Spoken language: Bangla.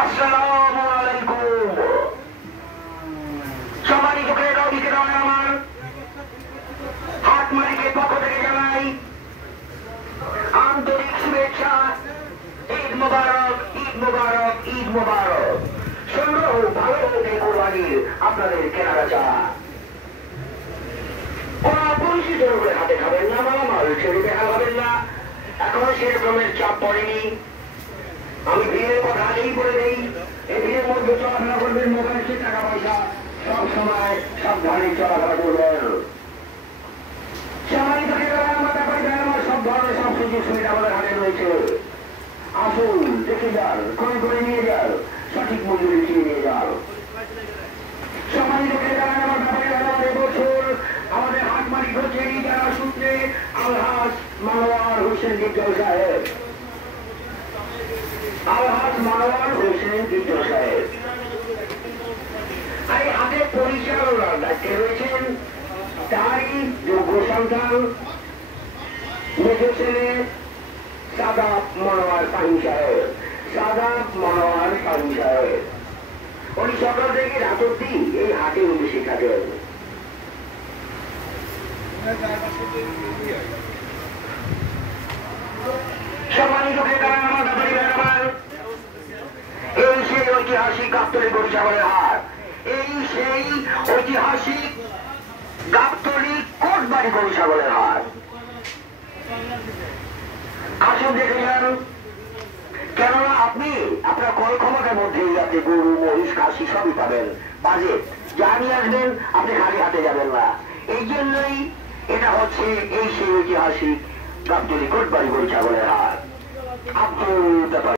আসসালামু আলাইকুম। সম্মানিত ক্রেতা বিক্রেতারা আমার, হাট মালিকের পক্ষ থেকে জানাই আন্তরিক শুভেচ্ছা। ঈদ মোবারক, ঈদ মোবারক, ঈদ মোবারক। সুন্দর হোক, ভালো হোক এই কোরবানির আপনাদের কেনাবেচা। কোন পরিচিত লোকের হাতে খাবেন না, মালামাল ছেড়ে দেখা হবেন না। এখন সেরকমের চাপ পড়েনি। আমি ভিড়ের কথা আগেই বলে দেই, এই ভিড়ের মধ্যে চলাফেরা করবেন, মোবাইল সে টাকা পয়সা সব সময় সাবধানে চলাফেরা করবেন। সম্মানিত ক্রেতারা আমার ব্যাপারে আমার সব ধরনের সব সুযোগ সুবিধা আমাদের হাতে রয়েছে। আসুন, দেখে যান, ক্রয় করে নিয়ে যান, সঠিক মূল্য লিখিয়ে নিয়ে যান। সম্মানিত ক্রেতারা আমার ব্যাপারে আমার এবছর আমাদের হাট মালিক হচ্ছে যারা সূত্রে আলহাজ মানোয়ার হোসেন বিজ্ঞান সাহেব। আলহাজ মানোয়ার হোসেন বিজ্ঞান সাহেব এই হাটের পরিচালনার দায়িত্বে রয়েছেন তারই যোগ্য সন্তান মেজ ছেলে সাদাব মনোয়ার পাহি সাহেব। সাদাব মনোয়ার পাহি সাহেব উনি সকাল থেকে রাত অব্দি এই হাটে উন্নতি থাকেন। সম্মানিত ক্রেতারা আমার ব্যাপারী, এই সেই ঐতিহাসিক গাবতলী গরু ছাগলের হাট, এই সেই ঐতিহাসিক গাবতলী কোটবাড়ি গরু ছাগলের হাট। আসুন দেখে যান, কেননা আপনি আপনার ক্রয় ক্ষমতার মধ্যেই আপনি গরু, মহিষ, খাসি সবই পাবেন। বাজেট যা নিয়ে আসবেন, আপনি খালি হাতে যাবেন না। এই জন্যই এটা হচ্ছে এই সেই ঐতিহাসিক গাবতলী কোটবাড়ি গরু ছাগলের হাট। আব্দুল